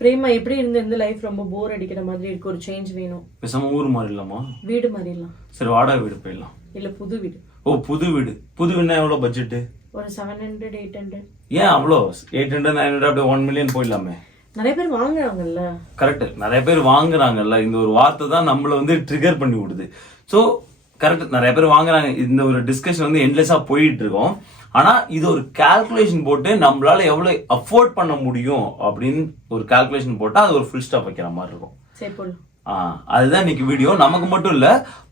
பிரேமா எப்படி இந்த லைஃப் ரொம்ப போர் அடிக்கிற மாதிரி இருக்கு, ஒரு சேஞ்ச் வேணும். பேசாம ஊர் மாறிடலாமா? வீடு மாறிடலாம். சரி, வாடகை வீடு போயிடலாம். இல்ல புது வீடு. ஓ, புது வீடு. புது வீடுனா எவ்வளவு பட்ஜெட்? ஒரு 700 800. ஏன் அவ்வளோ? 800 900 அப்படியே 1 மில்லியன் போயிடலாமே. நிறைய பேர் வாங்குறாங்கல்ல. கரெக்ட், நிறைய பேர் வாங்குறாங்கல்ல. இந்த ஒரு வார்த்தை தான் நம்மள வந்து ட்ரிகர் பண்ணி விடுது. ஸோ கரெக்ட், நிறைய பேர் வாங்குறாங்க. இந்த ஒரு டிஸ்கஷன் வந்து எண்ட்லெஸ்ஸா போயிட்டு இருக்கோம். ஆனா இது ஒரு கால்குலேஷன் போட்டு நம்மளால எவ்வளவு அஃபோர்ட் பண்ண முடியும் அப்படின்னு ஒரு கால்குலேஷன் போட்டா அது ஒரு ஃபுல் ஸ்டாப் வைக்கிற மாதிரி இருக்கும். சரி போடு. அதுதான் இன்னைக்கு வீடியோ. நமக்கு மட்டும் இல்ல,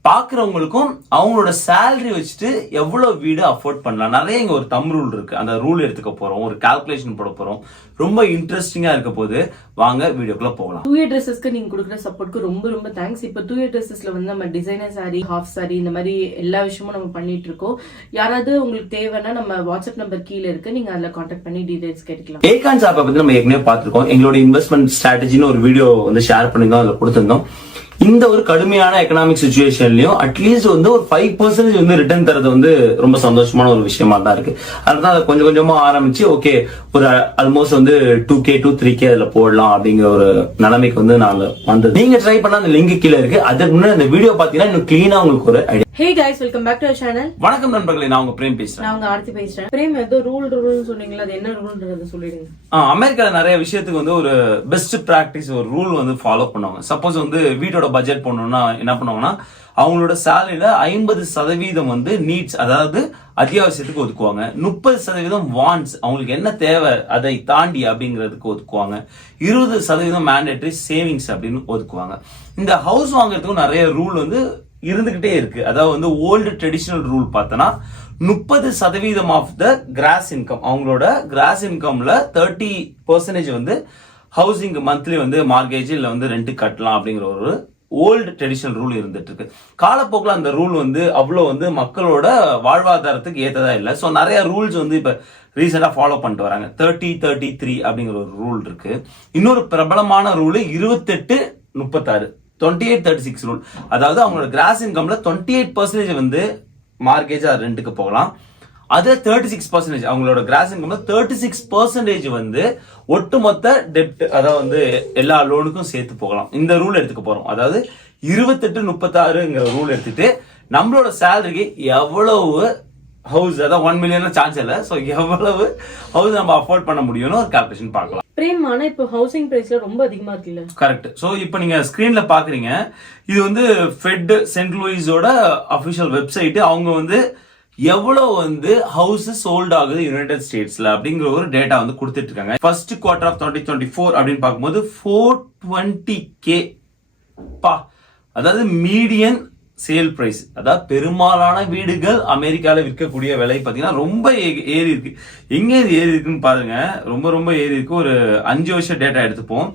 பாக்குறவங்களுக்கும் அவங்களோட சேலரி வச்சுட்டு எவ்வளவு வீடு அஃபோர்ட் பண்ணலாம். நிறைய இங்க ஒரு தம் ரூல் இருக்கு. அந்த ரூல் எடுத்துக்க போறோம், ஒரு கால்குலேஷன் போட போறோம். ரொம்ப இன்ட்ரெஸ்டிங்கா இருக்க போது. வாங்க வீடியோக்குள்ள போகலாம். டூ ட்ரெஸ்ஸஸ்க்கு நீங்க கொடுக்குற சப்போர்ட்க்கு ரொம்ப ரொம்ப தேங்க்ஸ். இப்போ டூ ட்ரெஸ்ஸஸ்ல வந்து நம்ம டிசைனர் சாரி, ஹாஃப் சாரி, இந்த மாதிரி எல்லா விஷயமும் நம்ம பண்ணிட்டு இருக்கோம். யாராவது உங்களுக்கு தேவைன்னா நம்ம வாட்ஸ்அப் நம்பர் கீழே இருக்கு, நீங்க அதுல கான்டாக்ட் பண்ணி டீடைல்ஸ் கேட்கலாம். ஏகான்ஸ் ஆப்பை பத்தி நம்ம ஏற்கனவே பார்த்திருக்கோம். எங்களோட இன்வெஸ்ட்மெண்ட் ஸ்ட்ராட்டஜின்னு ஒரு வீடியோ வந்து ஷேர் பண்ணிருந்தோம், அதுல கொடுத்திருந்தோம். இந்த ஒரு கடுமையான எக்கனாமிக் சிச்சுவேஷன்லயும் அட்லீஸ்ட் வந்து ஒரு 5% வந்து ரிட்டர்ன் தரது வந்து ரொம்ப சந்தோஷமான ஒரு விஷயமா தான் இருக்கு. அதுதான் அதை கொஞ்சம் கொஞ்சமா ஆரம்பிச்சு ஓகே ஒரு ஆல்மோஸ்ட் வந்து 2K to 3K அதுல போடலாம் அப்படிங்கிற ஒரு நிலைமைக்கு வந்து நாங்க வந்தது. நீங்க ட்ரை பண்ண அந்த லிங்க் கீழே இருக்கு. அதுக்கு முன்னாடி அந்த வீடியோ பாத்தீங்கன்னா இன்னும் கிளீனா உங்களுக்கு ஒரு idea. Hey guys, welcome back to our channel. வணக்கம் நண்பர்களே, நான் உங்க பிரேம் பேசுறேன். நான் உங்க ஆர்த்தி பேசுறேன். பிரேம், ஏதோ ரூல்னு சொன்னீங்களா, அது என்ன ரூல்ன்றத சொல்லிடுங்க. அமெரிக்கால நிறைய விஷயத்துக்கு வந்து ஒரு பெஸ்ட் பிராக்டிஸ், ஒரு ரூல் வந்து ஃபாலோ பண்ணுவாங்க. சப்போஸ் வந்து வீட்டோட பட்ஜெட் பண்ணணும்னா என்ன பண்ணுவாங்கன்னா, அவங்களோட சேலரியில 50% வந்து நீட்ஸ், அதாவது அத்தியாவசியத்துக்கு ஒதுக்குவாங்க. 30% வாண்ட்ஸ், அவங்களுக்கு என்ன தேவை அதை தாண்டி அப்படிங்கிறதுக்கு ஒதுக்குவாங்க. 20% மேண்டேட்டரி சேவிங்ஸ் அப்படின்னு ஒதுக்குவாங்க. இந்த ஹவுஸ் வாங்குறதுக்கும் நிறைய ரூல் வந்து இருந்துகிட்டே இருக்கு. அதாவது வந்து ஓல்டு ட்ரெடிஷனல் ரூல் பார்த்தனா 30% ஆஃப் த கிராஸ் இன்கம், அவங்களோட கிராஸ் இன்கம்ல 30% வந்து ஹவுசிங் மந்த்லி வந்து மார்கேஜ் இல்ல வந்து ரெண்ட் கட்டலாம் அப்படிங்கிற ஒரு ஓல்டு ட்ரெடிஷனல் ரூல் இருந்துட்டு இருக்கு. காலப்போக்கில் அந்த ரூல் வந்து அவ்வளோ வந்து மக்களோட வாழ்வாதாரத்துக்கு ஏற்றதா இல்லை. ஸோ நிறைய ரூல்ஸ் வந்து இப்ப ரீசெண்டா ஃபாலோ பண்ணிட்டு வராங்க. 30-33 அப்படிங்கிற ஒரு ரூல் இருக்கு. இன்னொரு பிரபலமான ரூல் 28-36 28-36 ரூல். அதாவது அவங்களோட கிராஸ் இன்கம்ல 28% வந்து மார்கேஜ் ரெண்டுக்கு போகலாம். அது 36% அவங்களோட கிராஸ் இன்கம்ல 36% வந்து ஒட்டுமொத்த டெப்ட், அதாவது வந்து எல்லா லோனுக்கும் சேர்த்து போகலாம். இந்த ரூல் எடுத்துக்க போறோம். அதாவது 28-36ங்கிற ரூல் எடுத்துட்டு நம்மளோட சேலரிக்கு எவ்வளவு ஹவுஸ், அதாவது 1 மில்லியன் சான்ஸ் இல்லை, ஸோ எவ்வளவு ஹவுஸ் நம்ம அஃபோர்ட் பண்ண முடியும்னு ஒரு கால்குலேஷன் பார்க்கலாம். பிரேம், ஆனா இப்போ ஹவுசிங் பிரைஸ்ல ரொம்ப அதிகமா இருக்குல்ல? கரெக்ட். சோ இப்போ நீங்க ஸ்கிரீன்ல பாக்குறீங்க, இது வந்து ஃபெட் சென்ட் லூயிஸோட அபிஷியல் வெப்சைட். அவங்க வந்து எவ்வளவு வந்து ஹவுஸ் சோல்ட் ஆகுது யுனைடெட் ஸ்டேட்ஸ்ல அப்படிங்கிற ஒரு டேட்டா வந்து கொடுத்துட்டு இருக்காங்க. ஃபர்ஸ்ட் குவார்டர் ஆஃப் 2024 அப்படின்னு பார்க்கும்போது 420K பா, அதாவது மீடியன் சேல் பிரைஸ். அதாவது பெரும்பாலான வீடுகள் அமெரிக்கால விற்கக்கூடிய விலை பாத்தீங்கன்னா ரொம்ப ஏறி இருக்கு. எங்க இது ஏறி இருக்குன்னு பாருங்க, ரொம்ப ரொம்ப ஏறி இருக்கு. ஒரு 5 வருஷம் டேட்டா எடுத்துப்போம்.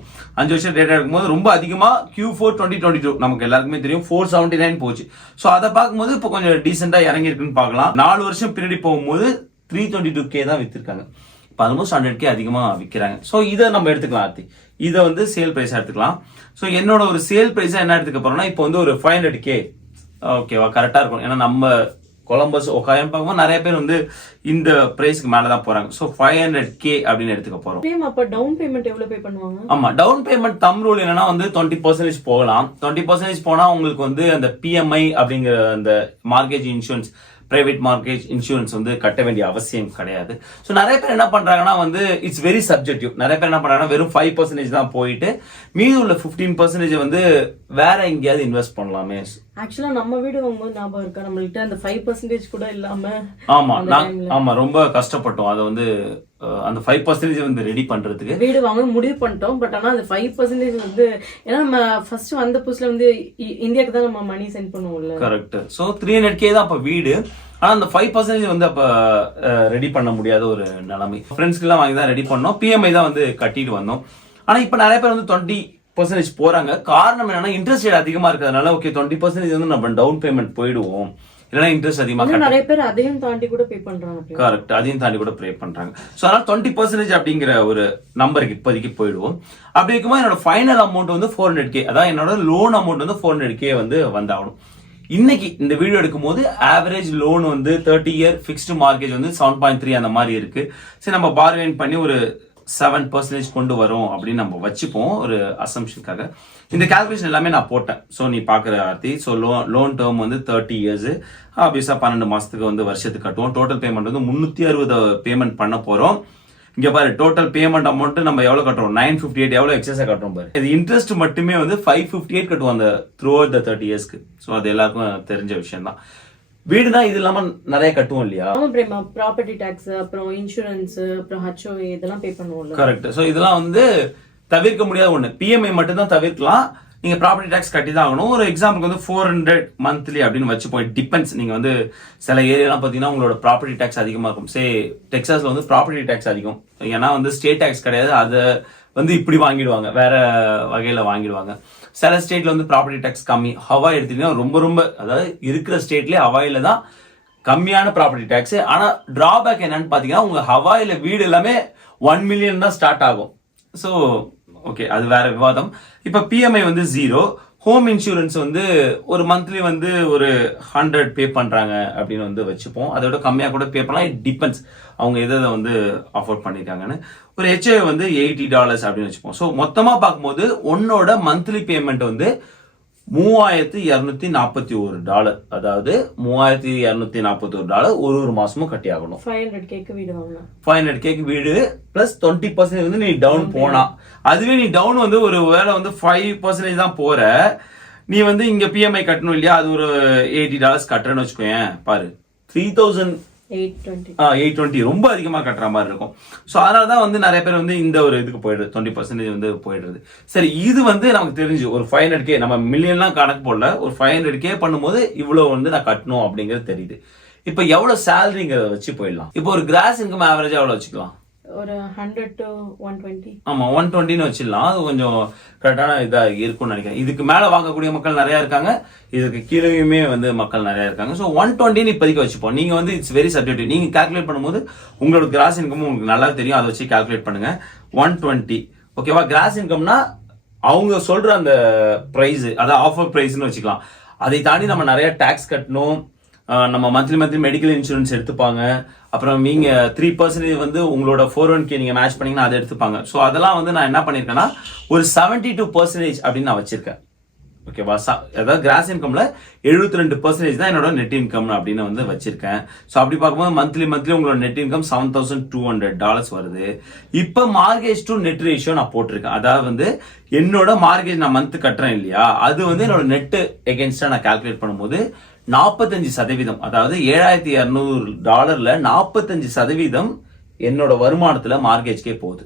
5 வருஷம் டேட்டா எடுக்கும்போது ரொம்ப அதிகமா Q4 2022 நமக்கு எல்லாருக்குமே தெரியும் 479 போச்சு. சோ அதை பார்க்கும்போது இப்போ கொஞ்சம் டீசெண்டா இறங்கி இருக்குன்னு பார்க்கலாம். 4 வருஷம் பின்னாடி போகும்போது 322K தான் வித்திருக்காங்க. இப்போ ஆல்மோஸ்ட் 100K அதிகமா விற்கிறாங்க. ஸோ இதை நம்ம எடுத்துக்கலாம். ஆர்த்தி, இதை வந்து சேல் பிரைஸா எடுத்துக்கலாம். ஸோ என்னோட ஒரு சேல் பிரைஸா என்ன எடுத்துக்க போறோம்னா, இப்போ வந்து ஒரு 500K ஓகேவா, கரெக்டா இருக்கும். ஏன்னா நம்ம கொலம்பஸ் ஒகாயம் பார்க்கும்போது நிறைய பேர் வந்து இந்த பிரைஸ்க்கு மேலதான் போறாங்க. சோ 500K அப்படின்னு எடுத்துக்க போறோம். அப்ப டவுன் பேமெண்ட் எவ்வளவு பே பண்ணுவாங்க? ஆமா, டவுன் பேமெண்ட் தம் ரூல் என்னன்னா வந்து 20% போகலாம். 20% போனா உங்களுக்கு வந்து அந்த PMI அப்படிங்கிற அந்த mortgage insurance, private mortgage insurance வந்து கட்ட வேண்டிய அவசியம் கிடையாது. ஸோ நிறைய பேர் என்ன பண்றாங்கன்னா வந்து இட்ஸ் வெரி சப்ஜெக்டிவ். நிறைய பேர் என்ன பண்றாங்கன்னா வெறும் 5% தான் போயிட்டு மீதி உள்ள 15% வந்து வேற எங்கேயாவது இன்வெஸ்ட் பண்ணலாமே. ஆக்சுவலா நம்ம வீடு வாங்கும்போது ஞாபகம் இருக்கா, நம்மள்ட்ட அந்த 5% கூட இல்லாம. ஆமா ரொம்ப கஷ்டப்பட்டோம். அதை வந்து அந்த 5% வந்து ரெடி பண்றதுக்கு வீடு வாங்க முடிவு பண்ணிட்டோம். பட் ஆனா அந்த 5% வந்து, ஏன்னா நம்ம ஃபர்ஸ்ட் வந்த புதுசுல வந்து இந்தியாவுக்கு தான் நம்ம மணி சென்ட் பண்ணுவோம்ல. கரெக்ட். சோ 300K தான் அப்ப வீடு. ஆனா அந்த 5% வந்து அப்ப ரெடி பண்ண முடியாத ஒரு நிலைமை. ஃப்ரெண்ட்ஸ்க்கு எல்லாம் வாங்கி தான் ரெடி பண்ணோம். PMI தான் வந்து கட்டிட்டு வந்தோம். ஆனா இப்ப நிறைய பேர் வந்து 20% போறாங்க. காரணம் என்னன்னா இன்ட்ரெஸ்ட் ரேட் அதிகமா இருக்கிறதுனால ஓகே 20% வந்து நம்ம டவுன் பேமெண்ட் போயிடுவோம், இல்லனா இன்ட்ரெஸ்ட் அதிகமா நிறைய பேர் அதையும் தாண்டி கூட பே பண்றாங்க. கரெக்ட், அதையும் தாண்டி கூட பே பண்றாங்க. சோ அதனால 20% அப்படிங்கிற ஒரு நம்பருக்கு இப்போதைக்கு போயிடுவோம். அப்படி இருக்கும்போது என்னோட ஃபைனல் அமௌண்ட் வந்து 400K, அதாவது என்னோட லோன் அமௌண்ட் வந்து 400K வந்து வந்தாகணும். இன்னைக்கு இந்த வீடியோ எடுக்கும் போது ஆவரேஜ் லோன் வந்து 30 இயர் ஃபிக்ஸ்டு மார்கேஜ் வந்து 7.3 அந்த மாதிரி இருக்கு. சரி, நம்ம பார்கெயின் பண்ணி ஒரு 7% கொண்டு வரும் அப்படின்னு நம்ம வச்சுப்போம் ஒரு அசம்ஷனுக்காக. இந்த கால்குலேஷன் எல்லாமே நான் போட்டேன். ஸோ நீ பாக்குற ஆர்த்தி, ஸோ லோன் டேர்ம் வந்து 30 years, ஆப்வியஸா 12 மாசத்துக்கு வந்து வருஷத்துக்கு கட்டுவோம். டோட்டல் பேமெண்ட் வந்து 360 பேமெண்ட் பண்ண போறோம். இங்க பாரு, டோட்டல் பேமெண்ட் அமௌண்ட் நம்ம எவ்வளவு கட்டுறோம், 958, எவ்வளவு எக்ஸஸா கட்டுறோம் பாரு. இது இன்ட்ரெஸ்ட் மட்டுமே வந்து 558 கட்டுவோம் அந்த த்ரூ அவுட் த 30 yearsக்கு. ஸோ அது எல்லாருக்கும் தெரிஞ்ச விஷயம் தான். வீடுனா இது இல்லாம நிறைய கட்டுவோம் இல்லையா? ஆமா பிரேமா, ப்ராப்பர்ட்டி டாக்ஸ், அப்புறம் இன்சூரன்ஸ், அப்புறம் HOA இதெல்லாம் பே பண்ணுவோம்ல. கரெக்ட். ஸோ இதெல்லாம் வந்து தவிர்க்க முடியாத ஒண்ணு. பிஎம்ஐ மட்டும் தான் தவிர்க்கலாம். நீங்க ப்ராப்பர்ட்டி டாக்ஸ் கட்டி தான் ஆகணும். ஒரு எக்ஸாம்பிளுக்கு வந்து 400 மந்த்லி அப்படின்னு வச்சுப்போம். It depends. நீங்க வந்து சில ஏரியாலாம் பாத்தீங்கன்னா உங்களோட ப்ராப்பர்ட்டி டாக்ஸ் அதிகமா இருக்கும். டெக்சாஸ்ல வந்து ப்ராப்பர்ட்டி டாக்ஸ் அதிகம். ஏன்னா வந்து ஸ்டேட் டாக்ஸ் கிடையாது, அதை வந்து இப்படி வாங்கிடுவாங்க, வேற வகையில வாங்கிடுவாங்க. சில ஸ்டேட்ல வந்து ப்ராப்பர்ட்டி டாக்ஸ் கம்மி. ஹவாய் எடுத்தீங்கன்னா ரொம்ப அதாவது இருக்கிற ஸ்டேட்லயே ஹவாயில தான் கம்மியான ப்ராப்பர்ட்டி டாக்ஸ். ஆனா டிராபேக் என்னன்னு பாத்தீங்கன்னா உங்க ஹவாயில வீடு எல்லாமே 1 million தான் ஸ்டார்ட் ஆகும். ஸோ ஓகே, அது வேற விவாதம். இப்ப பிஎம்ஐ வந்து 0. ஹோம் இன்சூரன்ஸ் வந்து ஒரு மந்த்லி வந்து ஒரு 100 பே பண்றாங்க அப்படின்னு வந்து வச்சுப்போம். அதோட கம்மியா கூட பே பண்ணலாம். இட் டிபெண்ட்ஸ் அவங்க எதை வந்து அஃபோர்ட் பண்ணிருக்காங்கன்னு. ஒரு HOA வந்து $80 அப்படின்னு வச்சுப்போம். ஸோ மொத்தமா பார்க்கும்போது உன்னோட மந்த்லி பேமெண்ட் வந்து $3241. அதாவது $3241 ஒரு மாசமும் கட்டி ஆகணும். 500K வீடு வாங்கலாம். 500K வீடு பிளஸ் 20% வந்து நீ டவுன் போனா, அதுவே நீ டவுன் வந்து ஒரு வேளை வந்து 5% தான் போற, நீ வந்து இங்க பிஎம்ஐ கட்டணும் இல்லையா, அது ஒரு $80 கட்டுறேன்னு வச்சுக்கோயேன். பாரு, 3820 ரொம்ப அதிகமா கட்டுற மாதிரி இருக்கும். சோ அதனாலதான் வந்து நிறைய பேர் வந்து இந்த ஒரு இதுக்கு போயிடுது, 20% வந்து போயிடுறது. சரி, இது வந்து நமக்கு தெரிஞ்சு ஒரு 500K, நம்ம மில்லியன்லாம் கணக்கு போடல, ஒரு 500K பண்ணும்போது இவ்வளவு வந்து நான் கட்டணும் அப்படிங்கிறது தெரியுது. இப்ப எவ்வளவு சேலரிங்கிறத வச்சு போயிடலாம். இப்போ ஒரு கிராஸ் இன்கம் ஆவரேஜா எவ்வளவு வச்சுக்கலாம்? ஒரு 100 to 120. ஆமா, 120 வச்சிடலாம். அது கொஞ்சம் கரெக்டான இதா இருக்கும்னு நினைக்கிறேன். இதுக்கு மேல வாங்கக்கூடிய மக்கள் நிறைய இருக்காங்க, இதுக்கு கீழேயுமே வந்து மக்கள் நிறைய இருக்காங்க. ஸோ 120 இப்போதைக்கு வச்சுப்போம். நீங்க வந்து இட்ஸ் வெரி சப்ஜெக்டிவ். நீங்க கால்குலேட் பண்ணும்போது உங்களோட கிராஸ் இன்கம் உங்களுக்கு நல்லா தெரியும், அதை வச்சு கால்குலேட் பண்ணுங்க. 120 ஓகேவா? கிராஸ் இன்கம்னா அவங்க சொல்ற அந்த பிரைஸ், அதாவது ஆஃபர் பிரைஸ்னு வச்சுக்கலாம். அதை தாண்டி நம்ம நிறைய டாக்ஸ் கட்டணும். நம்ம மந்த்லி மெடிக்கல் இன்சூரன்ஸ் எடுத்துப்பாங்க. அப்புறம் நீங்க 3% வந்து உங்களோட 401K நீங்க மேட்ச் பண்ணீங்கன்னா அதை எடுத்துப்பாங்க. ஸோ அதெல்லாம் வந்து நான் என்ன பண்ணிருக்கேன்னா ஒரு 72% அப்படின்னு நான் வச்சிருக்கேன். ஓகேவா? அதாவது கிராஸ் இன்கம்ல 72% தான் என்னோட நெட் இன்கம் அப்படின்னு வந்து வச்சிருக்கேன். ஸோ அப்படி பார்க்கும்போது மந்த்லி உங்களோட நெட் இன்கம் $7,200 வருது. இப்ப மார்கேஜ் டு நெட் ரேஷியோ நான் போட்டிருக்கேன். அதாவது வந்து என்னோட மார்கேஜ் நான் மந்த் கட்டுறேன் இல்லையா, அது வந்து என்னோட நெட் எகென்ஸ்டா நான் கால்குலேட் பண்ணும்போது 45%, அதாவது $7,200 45% என்னோட வருமானத்துல மார்கேஜ்கே போகுது.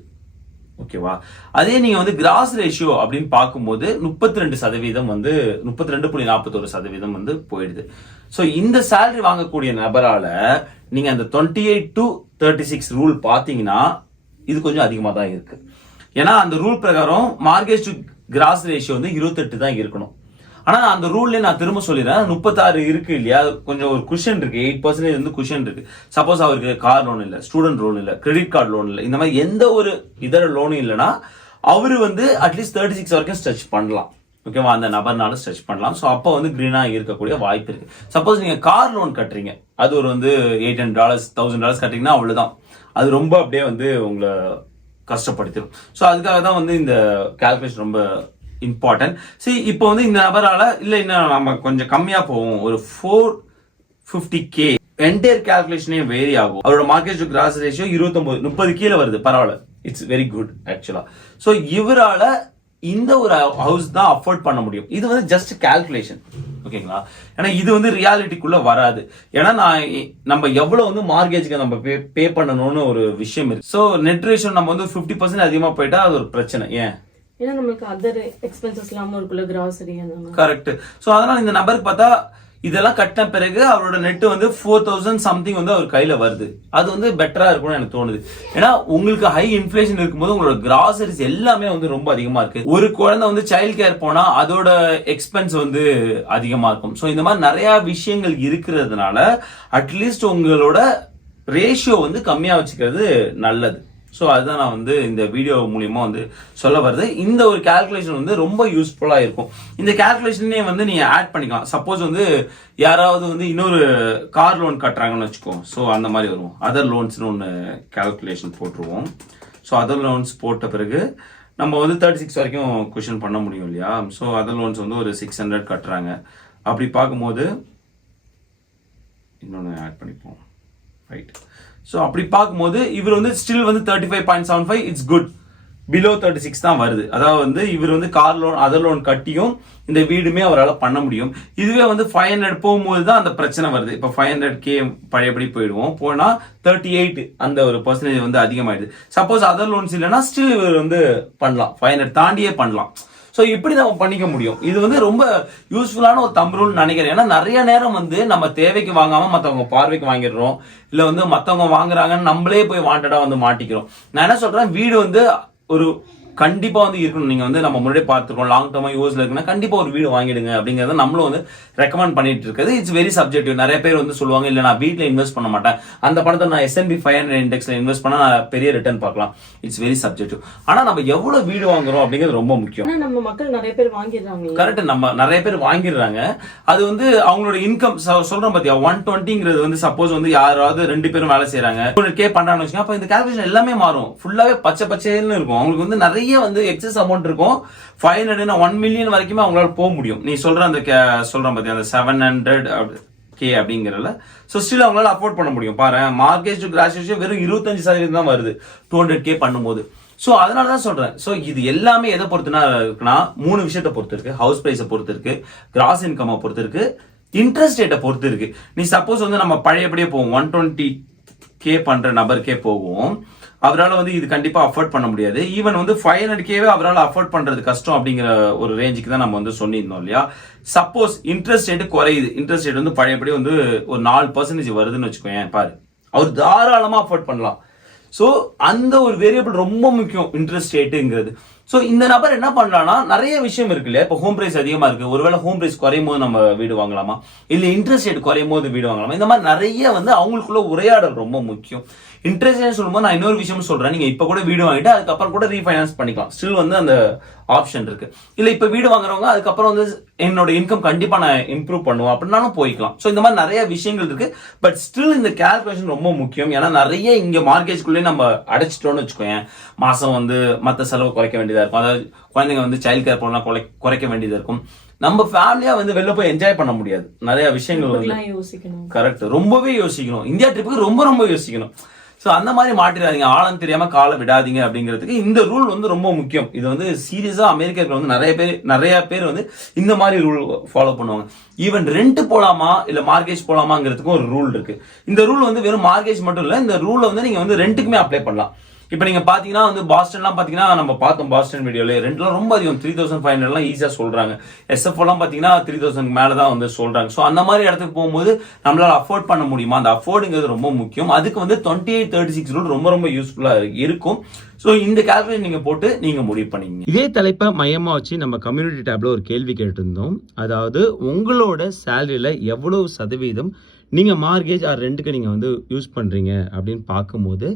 ஓகேவா? அதே நீங்க வந்து கிராஸ் ரேஷியோ அப்படின்னு பார்க்கும்போது 32% வந்து 32.41% வந்து போயிடுது. சோ இந்த சேலரி வாங்கக்கூடிய நபரால நீங்க அந்த 28 to 36 ரூல் பாத்தீங்கன்னா இது கொஞ்சம் அதிகமா தான் இருக்கு. ஏன்னா அந்த ரூல் பிரகாரம் மார்கேஜ் டு கிராஸ் ரேஷியோ வந்து 28 தான் இருக்கணும். ஆனா அந்த ரூல்ல நான் திரும்ப சொல்லிடுறேன், 36 இருக்கு இல்லையா, கொஞ்சம் ஒரு குஷன் இருக்கு, 8% வந்து குஷன் இருக்கு. சப்போஸ் அவருக்கு கார் லோன் இல்ல, ஸ்டூடெண்ட் லோன் இல்ல, கிரெடிட் கார்டு லோன் இல்ல, இந்த மாதிரி எந்த ஒரு இதர லோனும் இல்லைன்னா அவரு வந்து அட்லீஸ்ட் 36 வரைக்கும் ஸ்ட்ரெச் பண்ணலாம். ஓகேவா? அந்த நபர்னால ஸ்ட்ரெச் பண்ணலாம். ஸோ அப்போ வந்து கிரீனா இருக்கக்கூடிய வாய்ப்பு இருக்கு. சப்போஸ் நீங்க கார் லோன் கட்டுறீங்க, அது ஒரு வந்து $800 $1,000 கட்டுறீங்கன்னா அவ்வளவுதான், அது ரொம்ப அப்படியே வந்து உங்களை கஷ்டப்படுத்திடும். ஸோ அதுக்காக தான் வந்து இந்த கால்குலேஷன் ரொம்ப இம்பார்ட்டன்ட். சரி, இப்போ வந்து இந்த நபரால இல்ல இன்னும் நம்ம கொஞ்சம் கம்மியா போவோம், ஒரு 450K என்டையர் கால்குலேஷனே வேரி ஆகும். அவரோட மார்க்கெட் டு கிராஸ் ரேஷியோ 29 கீழே வருது, பரவாயில்ல, இட்ஸ் வெரி குட் ஆக்சுவலா. சோ இவரால இந்த ஒரு ஹவுஸ் தான் அஃபோர்ட் பண்ண முடியும். இது வந்து ஜஸ்ட் கால்குலேஷன், ஓகேங்களா? ஏன்னா இது வந்து ரியாலிட்டிக்குள்ள வராது. ஏன்னா நம்ம எவ்வளவு வந்து மார்கேஜ்க்கு நம்ம பே பண்ணணும்னு ஒரு விஷயம் இருக்கு. சோ நெட் ரேஷியோ நம்ம வந்து 50% அதிகமா போயிட்டா அது ஒரு பிரச்சனை. ஏன்? ஏன்னா நமக்கு அதர் எக்ஸ்பென்சஸ் இல்லாம இருக்குள்ள, கிராசரி அந்த மாதிரி. கரெக்ட். சோ அதனால இந்த நபருக்கு பார்த்தா இதெல்லாம் கட்டின பிறகு அவரோட நெட் வந்து 4,000 சம்திங் வந்து அவர் கையில வருது. அது வந்து பெட்டரா இருக்கும்னு எனக்கு தோணுது. ஏன்னா உங்களுக்கு ஹை இன்ஃபிளேஷன் இருக்கும்போது உங்களோட கிராசரிஸ் எல்லாமே வந்து ரொம்ப அதிகமா இருக்கு. ஒரு குழந்தை வந்து சைல்ட் கேர் போனா அதோட எக்ஸ்பென்ஸ் வந்து அதிகமா இருக்கும். சோ இந்த மாதிரி நிறைய விஷயங்கள் இருக்கிறதுனால அட்லீஸ்ட் உங்களோட ரேஷியோ வந்து கம்மியா வச்சுக்கிறது நல்லது. ஸோ அதுதான் நான் வந்து இந்த வீடியோ மூலியமா வந்து சொல்ல வருது. இந்த ஒரு கால்குலேஷன் வந்து ரொம்ப யூஸ்ஃபுல்லா இருக்கும். இந்த கால்குலேஷனே வந்து நீங்க ஆட் பண்ணிக்கலாம். சப்போஸ் வந்து யாராவது வந்து இன்னொரு கார் லோன் கட்டுறாங்கன்னு வச்சுக்கோ, ஸோ அந்த மாதிரி வரும். அதர் லோன்ஸ்னு ஒன்று கால்குலேஷன் போட்டுருவோம். ஸோ அதர் லோன்ஸ் போட்ட பிறகு நம்ம வந்து 36 வரைக்கும் கொஷின் பண்ண முடியும் இல்லையா. ஸோ அதர் லோன்ஸ் வந்து ஒரு 600 கட்டுறாங்க. அப்படி பார்க்கும்போது இன்னொன்று ஆட் பண்ணிப்போம், ரைட். ஸோ அப்படி பார்க்கும்போது இவர் வந்து ஸ்டில் வந்து 35.75 இட்ஸ் குட், பிலோ 36 தான் வருது. அதாவது வந்து இவர் வந்து கார் லோன் அதர் லோன் கட்டியும் இந்த வீடுமே அவரால் பண்ண முடியும். இதுவே வந்து 500 போகும்போது தான் அந்த பிரச்சனை வருது. இப்போ 500K பழையபடி போயிடுவோம், போனா 38 அந்த ஒரு பர்சன்டேஜ் வந்து அதிகமாயிடுது. சப்போஸ் அதர் லோன்ஸ் இல்லைன்னா ஸ்டில் இவர் வந்து பண்ணலாம், 500 தாண்டியே பண்ணலாம். ஸோ இப்படி நம்ம பண்ணிக்க முடியும். இது வந்து ரொம்ப யூஸ்ஃபுல்லான ஒரு தம்பு ரூல் நினைக்கிறேன். ஏன்னா நிறைய நேரம் வந்து நம்ம தேவைக்கு வாங்காம மற்றவங்க பார்வைக்கு வாங்கிடுறோம், இல்லை வந்து மற்றவங்க வாங்குறாங்கன்னு நம்மளே போய் வாண்டடா வந்து மாட்டிக்கிறோம். நான் என்ன சொல்றேன், வீடு வந்து ஒரு கண்டிப்பா வந்து இருக்கணும். நீங்க வந்து நம்ம முன்னாடியே பார்த்துருக்கோம், லாங் டர்மா யூஸ்ல இருக்குன்னா கண்டிப்பா ஒரு வீடு வாங்கிடுங்க அப்படிங்கறத நம்மளும் வந்து ரெக்கமெண்ட் பண்ணிட்டு இருக்குது. It's very subjective. நிறைய பேர் வந்து சொல்லுவாங்க, இல்ல நான் வீட்டுல இன்வெஸ்ட் பண்ண மாட்டேன், அந்த பணத்தை நான் S&P 500 இண்டெக்ஸ்ல இன்வெஸ்ட் பண்ணா நான் பெரிய ரிட்டர்ன் பார்க்கலாம். It's very subjective. ஆனா நம்ம எவ்வளவு வீடு வாங்குறோம் அப்படிங்கிறது ரொம்ப முக்கியம். நம்ம மக்கள் நிறைய பேர் வாங்கிடுறாங்க. கரெக்ட், நம்ம நிறைய பேர் வாங்கிடுறாங்க. அது வந்து அவங்களோட இன்கம் சொல்றோம் பாத்தியா, 120ங்கிறது வந்து சப்போஸ் வந்து யாராவது 2 பேரும் வேலை செய்யறாங்க, 100K பண்றான்னு வச்சுக்கோங்க. அப்ப இந்த கால்குலேஷன் எல்லாமே மாறும், ஃபுல்லாவே பச்சை பச்சைன்னு இருக்கும். அவங்களுக்கு வந்து நிறைய வந்து எக்ஸஸ் அமௌண்ட் இருக்கும். 500 1 மில்லியன் வரைக்குமே அவங்களால போக முடியும். நீ சொல்ற அந்த சொல்றேன் பாத்தியா, அந்த 700K அப்படிங்கறதுல சோ ஸ்டில் அவங்களால அஃபோர்ட் பண்ண முடியும். பாரு, மார்கேஜ் டு கிராஜுவேஷன் வெறும் 25% தான் வருது 200K பண்ணும்போது. சோ அதனால தான் சொல்றேன். சோ இது எல்லாமே எதை பொறுத்துனா இருக்குன்னா 3 விஷயத்தை பொறுத்து இருக்கு. ஹவுஸ் பிரைஸை பொறுத்து இருக்கு, கிராஸ் இன்கம் பொறுத்து இருக்கு, இன்ட்ரெஸ்ட் ரேட்டை பொறுத்து இருக்கு. நீ சப்போஸ் வந்து நம்ம பழையபடியே போவோம், 120K பண்ற நபருக்கே போவோம், அவரால் வந்து இது கண்டிப்பா அஃபோர்ட் பண்ண முடியாது. ஈவன் வந்து 500Kவே அவரால் அஃபோர்ட் பண்றது கஷ்டம் அப்படிங்கிற ஒரு ரேஞ்சுக்கு தான் நம்ம வந்து சொல்லியிருந்தோம் இல்லையா. சப்போஸ் இன்ட்ரெஸ்ட் ரேட் குறையுது, இன்ட்ரெஸ்ட் ரேட் வந்து பழையபடி வந்து ஒரு 4% வருதுன்னு வச்சுக்கோங்க, பாரு, அவர் தாராளமா அஃபோர்ட் பண்ணலாம். சோ அந்த ஒரு வேரியபிள் ரொம்ப முக்கியம், இன்ட்ரெஸ்ட் ரேட்டுங்கிறது. சோ இந்த நபர் என்ன பண்ணலாம்னா, நிறைய விஷயம் இருக்கு இல்லையா. இப்போ ஹோம் பிரைஸ் அதிகமா இருக்கு, ஒருவேளை ஹோம் பிரைஸ் குறையும் போது நம்ம வீடு வாங்கலாமா, இல்ல இன்ட்ரெஸ்ட் ரேட் குறையும் போது வீடு வாங்கலாமா, இந்த மாதிரி நிறைய வந்து அவங்களுக்குள்ள உரையாடல் ரொம்ப முக்கியம். இன்ட்ரெஸ்ட் ரேட் சொல்லும்போது நான் இன்னொரு விஷயம் சொல்றேன், நீங்க இப்ப கூட வீடு வாங்கிட்டு அதுக்கப்புறம் கூட ரீஃபைனான்ஸ் பண்ணிக்கலாம், ஸ்டில் வந்து அந்த ஆப்ஷன் இருக்கு. இல்ல இப்ப வீடு வாங்குறவங்க அதுக்கப்புறம் வந்து என்னோட இன்கம் கண்டிப்பா நான் இம்ப்ரூவ் பண்ணுவோம் அப்படின்னாலும் போய்க்கலாம். சோ இந்த மாதிரி நிறைய விஷயங்கள் இருக்கு. பட் ஸ்டில் இந்த கால்குலேஷன் ரொம்ப முக்கியம். ஏன்னா நிறைய இங்க மார்க்கெட்குள்ளே நம்ம அடைச்சிட்டோம்னு வச்சுக்கோங்க, மாசம் வந்து மத்த செலவு குறைக்க வேண்டியதா இருக்கும். அதாவது குழந்தைங்க வந்து சைல்ட் கேர் போனா குறைக்க வேண்டியதா இருக்கும். நம்ம ஃபேமிலியா வந்து வெளில போய் என்ஜாய் பண்ண முடியாது. நிறைய விஷயங்கள் வந்து கரெக்ட், ரொம்பவே யோசிக்கணும். இந்தியா ட்ரிப்புக்கு ரொம்ப ரொம்ப யோசிக்கணும். சோ அந்த மாதிரி மாட்டிடாதீங்க, ஆழம் தெரியாம காலை விடாதீங்க அப்படிங்கிறதுக்கு இந்த ரூல் வந்து ரொம்ப முக்கியம். இது வந்து சீரியஸா அமெரிக்காவில் வந்து நிறைய பேர் வந்து இந்த மாதிரி ரூல் ஃபாலோ பண்ணுவாங்க. ஈவன் ரெண்ட் போலாமா இல்ல மார்கேஜ் போலாமாங்கிறதுக்கும் ஒரு ரூல் இருக்கு. இந்த ரூல் வந்து வெறும் மார்கேஜ் மட்டும் இல்ல, இந்த ரூலை வந்து நீங்க வந்து ரெண்டுக்குமே அப்ளை பண்ணலாம். இப்ப நீங்க பாத்தீங்கன்னா வந்து பாஸ்டன்லாம் பாத்தீங்கன்னா நம்ம பார்த்தோம், பாஸ்டன் வீடியோல ரெண்ட்லாம் ரொம்ப அதிகம், 3500 ஈஸியா சொல்றாங்க. SF எல்லாம் பாத்தீங்கன்னா 3000 மேலதான் வந்து சொல்றாங்க. சோ அந்த மாதிரி இடத்துக்கு போகும்போது நம்மளால அஃபோர்ட் பண்ண முடியுமா, அந்த அஃபோர்டுங்கிறது ரொம்ப முக்கியம். அதுக்கு வந்து 2836 ரூல் ரொம்ப ரொம்ப யூஸ்ஃபுல்லா இருக்கும். சோ இந்த கால்குலேஷன் நீங்க போட்டு நீங்க முடிவு பண்ணீங்க. இதே தலைப்பை மையமா வச்சு நம்ம கம்யூனிட்டி டேப்ல ஒரு கேள்வி கேட்டிருந்தோம். அதாவது உங்களோட சேலரியில எவ்வளவு சதவீதம் நீங்க மார்கேஜ் ஆர் ரெண்டுக்கு நீங்க வந்து யூஸ் பண்றீங்க அப்படின்னு பார்க்கும்போது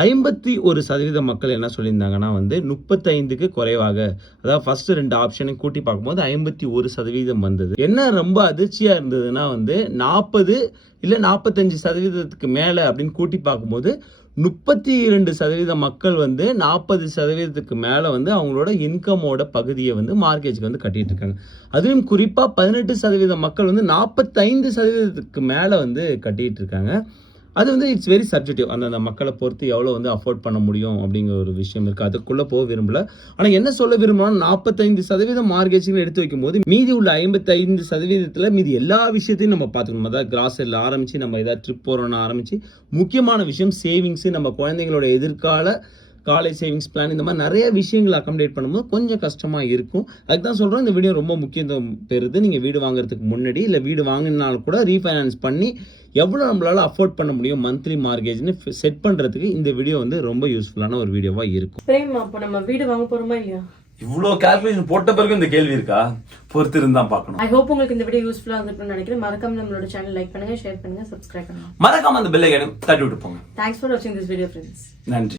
51% மக்கள் என்ன சொல்லியிருந்தாங்கன்னா வந்து 35க்கு குறைவாக, அதாவது ஃபர்ஸ்ட் 2 ஆப்ஷனையும் கூட்டி பார்க்கும்போது 51% வந்தது. என்ன ரொம்ப அதிர்ச்சியா இருந்ததுன்னா வந்து 40 இல்ல 45% மேல அப்படின்னு கூட்டி பார்க்கும்போது 32% மக்கள் வந்து 40% மேல வந்து அவங்களோட இன்கமோட பகுதியை வந்து மார்கேஜ்க்கு வந்து கட்டிட்டு இருக்காங்க. அதுவும் குறிப்பா 18% மக்கள் வந்து 45% மேல வந்து கட்டிட்டு இருக்காங்க. அது வந்து இட்ஸ் வெரி சப்ஜெக்டிவ். அந்த மக்களை பொறுத்து எவ்வளோ வந்து அஃபோர்ட் பண்ண முடியும் அப்படிங்கிற ஒரு விஷயம் இருக்குது. அதுக்குள்ளே போக விரும்பல. ஆனால் என்ன சொல்ல விரும்புனா 45% மார்கேஜ்னு எடுத்து வைக்கும் போது மீதி உள்ள 55% மீதி எல்லா விஷயத்தையும் நம்ம பார்த்துக்கணும். அதாவது கிராசரியில் ஆரம்பித்து நம்ம ஏதாவது ட்ரிப் போகிறோன்னு ஆரம்பித்து முக்கியமான விஷயம் சேவிங்ஸு, நம்ம குழந்தைங்களோட எதிர்கால காலேஜ் சேவிங்ஸ் பிளான், இந்த மாதிரி நிறைய விஷயங்களை அகாமடேட் பண்ணும்போது கொஞ்சம் கஷ்டமாக இருக்கும். அதுக்கு தான் சொல்கிறோம் இந்த வீடியோ ரொம்ப முக்கியத்துவம் பெறுது. நீங்கள் வீடு வாங்குறதுக்கு முன்னாடி இல்லை வீடு வாங்கினாலும் கூட ரீஃபைனான்ஸ் பண்ணி எவ்வளோ நம்மளால அஃபோர்ட் பண்ண முடியும் மந்த்லி மார்கேஜ்னு செட் பண்ணுறதுக்கு இந்த வீடியோ வந்து ரொம்ப யூஸ்ஃபுல்லான ஒரு வீடியோவாக இருக்கும். பிரேம், அப்போ நம்ம வீடு வாங்க போகிறோமா இல்லையா? இவ்வளோ கால்குலேஷன் போட்ட பிறகு இந்த கேள்வி இருக்கா, பொறுத்து இருந்தா பார்க்கணும். ஐ ஹோப் உங்களுக்கு இந்த வீடியோ யூஸ்ஃபுல்லா இருந்திருக்கும்னு நினைக்கிறேன். மறக்காம நம்மளோட சேனல் லைக் பண்ணுங்க, ஷேர் பண்ணுங்க, சப்ஸ்கிரைப் பண்ணுங்க. மறக்காம அந்த பெல் ஐகானை தட்டி விட்டு போங்க. தேங்க்ஸ் ஃபார் வாட்சிங் திஸ் வீடியோ ஃப்ரெண்ட்ஸ். நன்றி.